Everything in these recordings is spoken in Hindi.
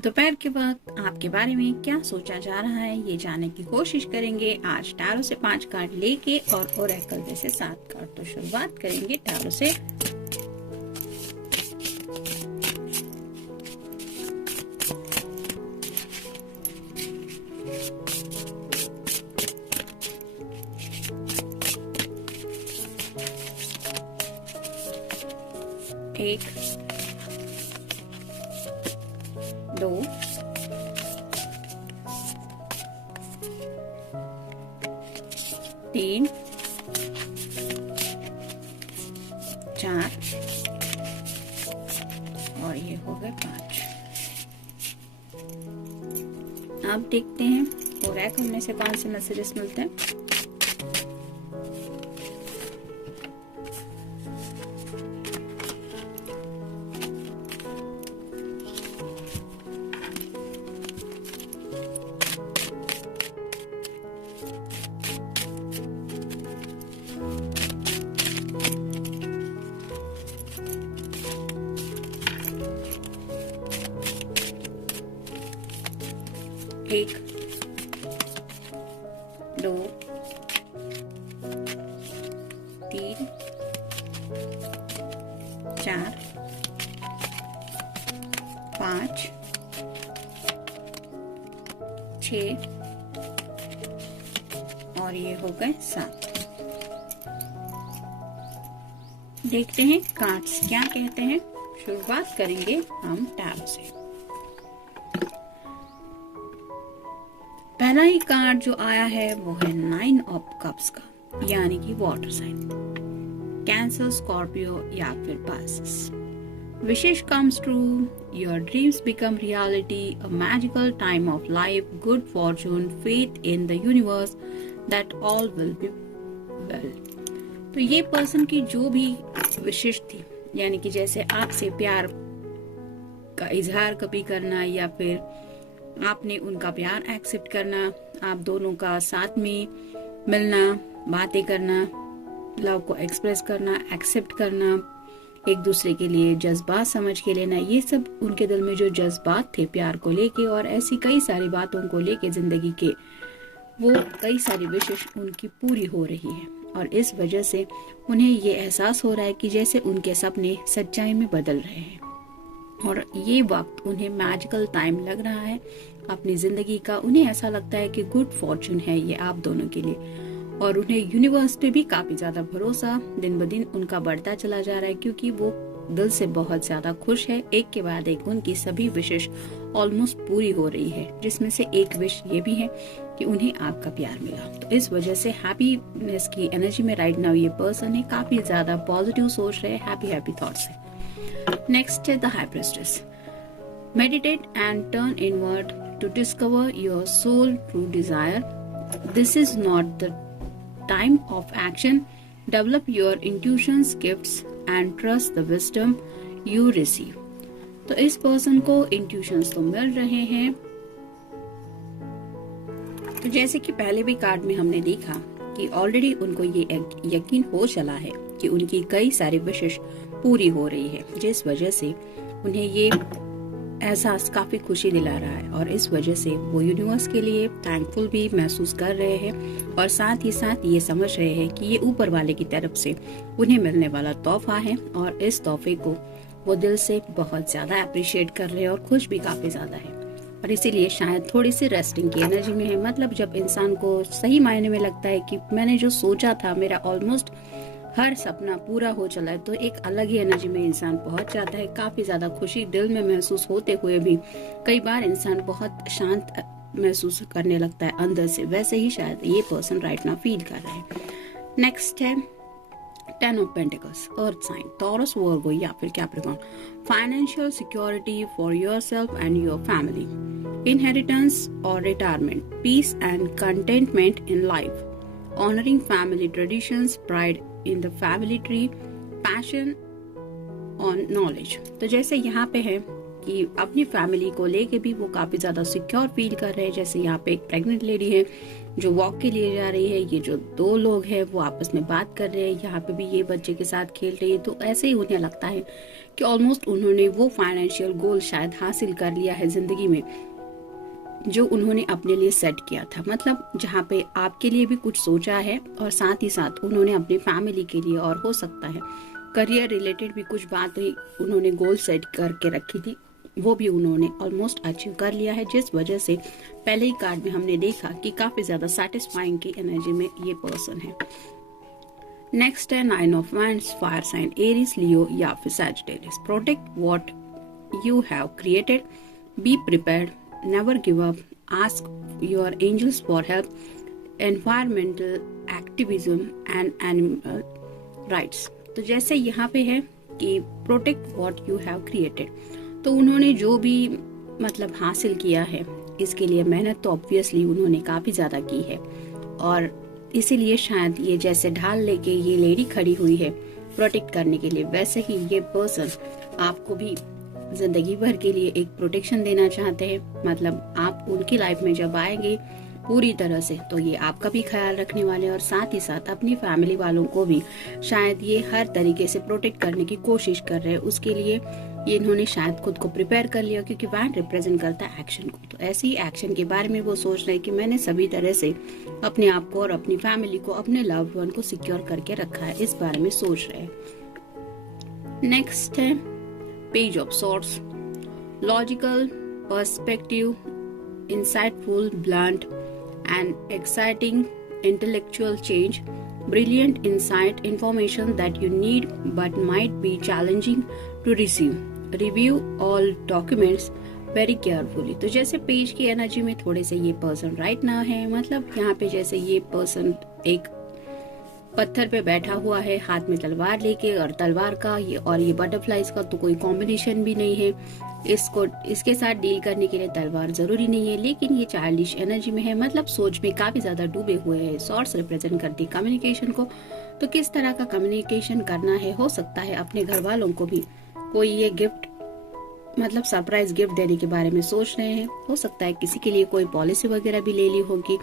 दोपहर के वक्त आपके बारे में क्या सोचा जा रहा है, ये जानने की कोशिश करेंगे आज टैरो से 5 कार्ड लेके और ओरेकल से 7 कार्ड। तो शुरुआत करेंगे टैरो से। एक, दो, तीन, चार और ये हो गए 5। अब देखते हैं ओरेकल में से कौन से मैसेजेस मिलते हैं। एक, दो, तीन, चार, 5, 6 और ये हो गए 7। देखते हैं कार्ड्स क्या कहते हैं। शुरुआत करेंगे हम टैरो से। पहला ही कार्ड जो आया है वो है 9 ऑफ कप्स का, यानी कि वाटर साइन, कैंसर, स्कॉर्पियो या फिर Pisces. Wishes comes true, your dreams become reality, a magical time of life, good fortune, faith in the universe that all will be well। तो ये पर्सन की जो भी विशेष थी, यानी कि जैसे आपसे प्यार का इजहार कभी करना या फिर आपने उनका प्यार एक्सेप्ट करना, आप दोनों का साथ में मिलना, बातें करना, लव को एक्सप्रेस करना, एक्सेप्ट करना, एक दूसरे के लिए जज्बात समझ के लेना, ये सब उनके दिल में जो जज्बात थे प्यार को लेके और ऐसी कई सारी बातों को लेके जिंदगी के, वो कई सारी विशेष उनकी पूरी हो रही है। और इस वजह से उन्हें ये एहसास हो रहा है कि जैसे उनके सपने सच्चाई में बदल रहे हैं और ये वक्त उन्हें मैजिकल टाइम लग रहा है अपनी जिंदगी का। उन्हें ऐसा लगता है कि गुड फॉर्चून है ये आप दोनों के लिए और उन्हें यूनिवर्स पे भी काफी ज्यादा भरोसा दिन ब दिन उनका बढ़ता चला जा रहा है, क्योंकि वो दिल से बहुत ज्यादा खुश है। एक के बाद एक उनकी सभी विशेष ऑलमोस्ट पूरी हो रही है, जिसमें से एक विश ये भी है कि उन्हें आपका प्यार मिला। तो इस वजह से हैप्पीनेस की एनर्जी में राइट नाउ ये पर्सन है, काफी ज्यादा पॉजिटिव सोच रहे हैं, हैप्पी थॉट्स है। Next is the High Priestess. Meditate and turn inward to discover your soul true desire. This is not the time of action. Develop your intuitions, gifts and trust the wisdom you receive. तो इस पर्सन को इंट्यूशंस तो मिल रहे हैं। तो जैसे कि पहले भी कार्ड में हमने देखा कि ऑलरेडी उनको ये यकीन हो चला है कि उनकी कई सारी विशेष पूरी हो रही है, जिस वजह से उन्हें ये एहसास काफी खुशी दिला रहा है और इस वजह से वो यूनिवर्स के लिए थैंकफुल भी महसूस कर रहे हैं और साथ ही साथ ये समझ रहे हैं कि ये ऊपर वाले की तरफ से उन्हें मिलने वाला तोहफा है और इस तोहफे को वो दिल से बहुत ज्यादा अप्रिशिएट कर रहे हैं और खुश भी काफी ज्यादा है और इसीलिए शायद थोड़ी सी रेस्टिंग की एनर्जी में है। मतलब जब इंसान को सही मायने में लगता है कि मैंने जो सोचा था, मेरा ऑलमोस्ट हर सपना पूरा हो चला है, तो एक अलग ही एनर्जी में इंसान पहुंच जाता है। काफी ज्यादा खुशी दिल में महसूस होते हुए भी कई बार इंसान बहुत शांत महसूस करने लगता है अंदर से, वैसे ही शायद ये पर्सन राइट नाउ फील कर रहे हैं। नेक्स्ट है 10 of pentacles, earth sign, Taurus, Virgo या फिर Capricorn. Financial security for yourself and your family, inheritance और retirement, peace and contentment in life, honouring family traditions, pride in the family tree, passion on knowledge. तो जैसे यहाँ पे है कि अपनी फैमिली को लेके भी वो काफी ज्यादा सिक्योर फील कर रहे हैं। जैसे यहाँ पे एक प्रेग्नेंट लेडी है जो वॉक के लिए जा रही है, ये जो दो लोग हैं वो आपस में बात कर रहे हैं, यहाँ पे भी ये बच्चे के साथ खेल रही है। तो ऐसे ही उन्हें लगता है कि ऑलमोस्ट उन्होंने वो फाइनेंशियल गोल शायद हासिल कर लिया है जिंदगी में जो उन्होंने अपने लिए सेट किया था। मतलब जहाँ पे आपके लिए भी कुछ सोचा है और साथ ही साथ उन्होंने अपनी फैमिली के लिए और हो सकता है करियर रिलेटेड भी कुछ बातें उन्होंने गोल सेट करके रखी थी, वो भी उन्होंने ऑलमोस्ट अचीव कर लिया है, जिस वजह से पहले ही कार्ड में हमने देखा कि काफी ज्यादा सेटिस्फाइंग की एनर्जी में ये पर्सन है। नेक्स्ट है 9 of wands, fire sign Aries, Leo या फिर Sagittarius. Protect what you have created, be prepared, never give up, ask your angels for help, environmental activism and animal rights। तो जैसे यहाँ पे है कि protect what you have created, तो उन्होंने जो भी मतलब हासिल किया है इसके लिए मेहनत तो ऑब्वियसली उन्होंने काफी ज्यादा की है, और इसीलिए शायद ये जैसे ढाल लेके ये लेडी खड़ी हुई है प्रोटेक्ट करने के लिए, वैसे ही ये पर्सन आपको भी जिंदगी भर के लिए एक प्रोटेक्शन देना चाहते हैं। मतलब आप उनकी लाइफ में जब आएंगे पूरी तरह से तो ये आपका भी ख्याल रखने वाले हैं, और साथ ही साथ अपनी फैमिली वालों को भी शायद ये हर तरीके से प्रोटेक्ट करने की कोशिश कर रहे हैं। उसके लिए ये इन्होंने शायद खुद को प्रिपेयर कर लिया, क्योंकि वैंड रिप्रेजेंट करता है एक्शन को। तो ऐसे ही एक्शन के बारे में वो सोच रहे हैं कि मैंने सभी तरह से अपने आप को और अपनी फैमिली को, अपने लव्ड वन को सिक्योर करके रखा है, इस बारे में सोच रहे हैं। नेक्स्ट है Page of Swords, logical, perspective, insightful, blunt, and exciting intellectual change, brilliant insight, information that you need but might be challenging to receive. Review all documents very carefully। तो जैसे पेज की एनर्जी में थोड़े से ये पर्सन राइट नाउ है, मतलब यहाँ पे जैसे ये पर्सन एक पत्थर पे बैठा हुआ है हाथ में तलवार लेके, और तलवार का ये और ये बटरफ्लाइज का तो कोई कॉम्बिनेशन भी नहीं है। इसको इसके साथ डील करने के लिए तलवार जरूरी नहीं है, लेकिन ये चाइल्डिश एनर्जी में है, मतलब सोच में काफी ज्यादा डूबे हुए हैं। सॉर्ड्स रिप्रेजेंट करती है कम्युनिकेशन को, तो किस तरह का कम्युनिकेशन करना है, हो सकता है अपने घर वालों को भी कोई ये गिफ्ट मतलब सरप्राइज गिफ्ट देने के बारे में सोच रहे हैं। हो सकता है किसी के लिए कोई पॉलिसी वगैरह भी ले ली होगी,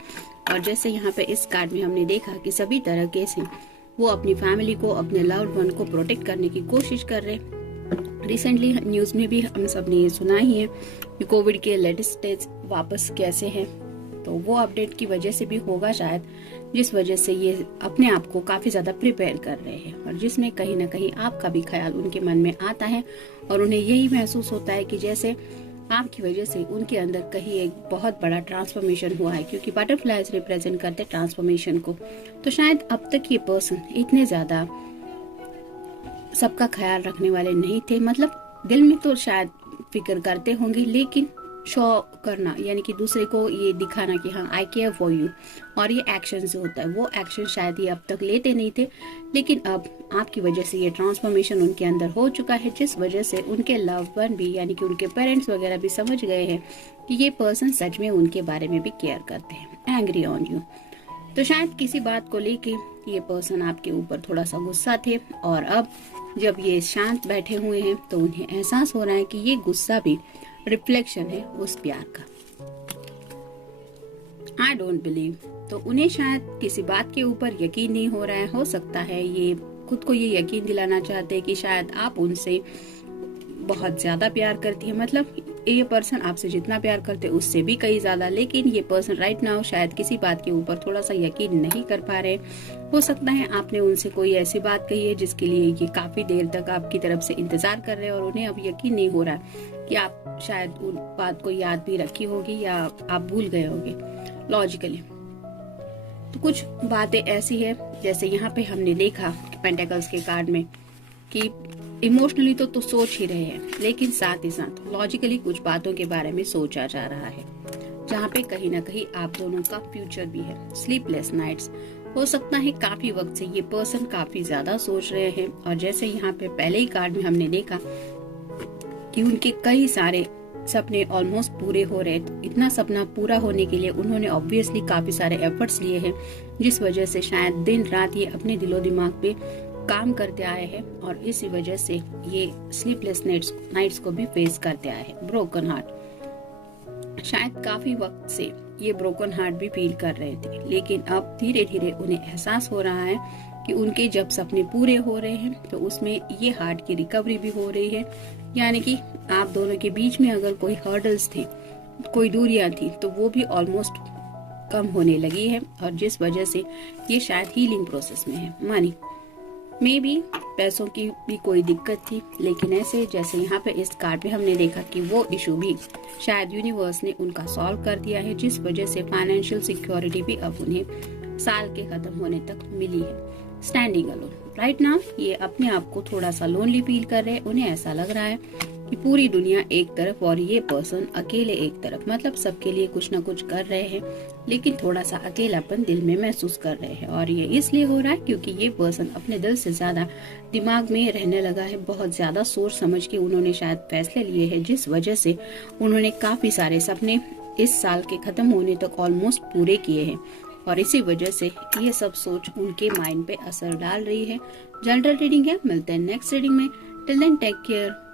और जैसे यहाँ पे इस कार्ड में हमने देखा कि सभी तरह के से वो अपनी फैमिली को, अपने लव्ड वन को प्रोटेक्ट करने की कोशिश कर रहे हैं। रिसेंटली न्यूज में भी हम सब ने ये सुना ही है कि कोविड के लेटेस्ट स्टेज वापस कैसे हैं, तो वो अपडेट की वजह से भी होगा शायद, जिस वजह से ये अपने आप को काफी ज्यादा प्रिपेयर कर रहे हैं, और जिसमें कहीं ना कहीं आपका भी ख्याल उनके मन में आता है, और उन्हें यही महसूस होता है कि जैसे आपकी वजह से उनके अंदर कहीं एक बहुत बड़ा ट्रांसफॉर्मेशन हुआ है, क्योंकि बटरफ्लाइज रिप्रेजेंट करते ट्रांसफॉर्मेशन को। तो शायद अब तक ये पर्सन इतने ज्यादा सबका ख्याल रखने वाले नहीं थे, मतलब दिल में तो शायद फिक्र करते होंगे, लेकिन शो करना यानी कि दूसरे को ये दिखाना कि हाँ आई केयर फॉर यू, और ये एक्शन से होता है, वो एक्शन शायद ये अब तक लेते नहीं थे, लेकिन अब आपकी वजह से ये ट्रांसफॉर्मेशन उनके अंदर हो चुका है, जिस वजह से उनके लव वन भी यानी कि उनके पेरेंट्स वगैरह भी समझ गए हैं कि ये पर्सन सच में उनके बारे में भी केयर करते हैं। एंग्री ऑन यू, तो शायद किसी बात को लेके ये पर्सन आपके ऊपर थोड़ा सा गुस्सा थे, और अब जब ये शांत बैठे हुए हैं तो उन्हें एहसास हो रहा है कि ये गुस्सा भी रिफ्लेक्शन है उस प्यार का। आई डोंट बिलीव, तो उन्हें शायद किसी बात के ऊपर यकीन नहीं हो रहा है। हो सकता है ये खुद को ये यकीन दिलाना चाहते हैं कि शायद आप उनसे बहुत ज्यादा प्यार करती है, मतलब ये पर्सन आपसे जितना प्यार करते उससे भी कहीं ज्यादा, लेकिन ये पर्सन राइट नाउ शायद किसी बात के ऊपर थोड़ा सा यकीन नहीं कर पा रहे। हो सकता है आपने उनसे कोई ऐसी बात कही है जिसके लिए ये काफी देर तक आपकी तरफ से इंतजार कर रहे हैं, और उन्हें अब यकीन नहीं हो रहा कि आप शायद उन बात को याद भी रखी होगी या आप भूल गए होंगे लॉजिकली। तो कुछ बातें ऐसी है जैसे यहाँ पे हमने देखा पेंटेकल्स के कार्ड में कि इमोशनली तो सोच ही रहे हैं, लेकिन साथ ही साथ लॉजिकली कुछ बातों के बारे में सोचा जा रहा है, जहाँ पे कहीं ना कहीं आप दोनों का फ्यूचर भी है। स्लीपलेस नाइट्स, हो सकता है काफी वक्त से ये पर्सन काफी ज्यादा सोच रहे हैं, और जैसे यहाँ पे पहले ही कार्ड में हमने देखा कि उनके कई सारे सपने ऑलमोस्ट पूरे हो रहे, इतना सपना पूरा होने के लिए उन्होंने ऑब्वियसली काफी सारे एफर्ट्स लिए हैं, जिस वजह से शायद दिन रात ये अपने दिलो दिमाग पे काम करते आए हैं, और इसी वजह से ये स्लीपलेस नाइट्स को भी फेस करते आए हैं। ब्रोकन हार्ट, शायद काफी वक्त से ये ब्रोकन हार्ट भी फील कर रहे थे, लेकिन अब धीरे धीरे उन्हें एहसास हो रहा है कि उनके जब सपने पूरे हो रहे हैं तो उसमें ये हार्ट की रिकवरी भी हो रही है। यानी कि आप दोनों के बीच में अगर कोई हर्डल्स थे, कोई दूरियां थी, तो वो भी ऑलमोस्ट कम होने लगी है, और जिस वजह से ये शायद हीलिंग प्रोसेस में है। मनी में भी पैसों की भी कोई दिक्कत थी, लेकिन ऐसे जैसे यहाँ पे इस कार्ड पे हमने देखा कि वो इशू भी शायद यूनिवर्स ने उनका सॉल्व कर दिया है, जिस वजह से फाइनेंशियल सिक्योरिटी भी अब उन्हें साल के खत्म होने तक मिली है। स्टैंडिंग अलोन राइट नाउ, ये अपने आप को थोड़ा सा लोनली फील कर रहे हैं। उन्हें ऐसा लग रहा है कि पूरी दुनिया एक तरफ और ये पर्सन अकेले एक तरफ, मतलब सबके लिए कुछ ना कुछ कर रहे हैं, लेकिन थोड़ा सा अकेलापन दिल में महसूस कर रहे हैं। और ये इसलिए हो रहा है क्योंकि ये पर्सन अपने दिल से ज्यादा दिमाग में रहने लगा है। बहुत ज्यादा सोच समझ के उन्होंने शायद फैसले लिए हैं, जिस वजह से उन्होंने काफी सारे सपने इस साल के खत्म होने तक ऑलमोस्ट पूरे किए हैं, और इसी वजह से ये सब सोच उनके माइंड पे असर डाल रही है। जनरल रीडिंग है, मिलते हैं नेक्स्ट रीडिंग में। Till then take care.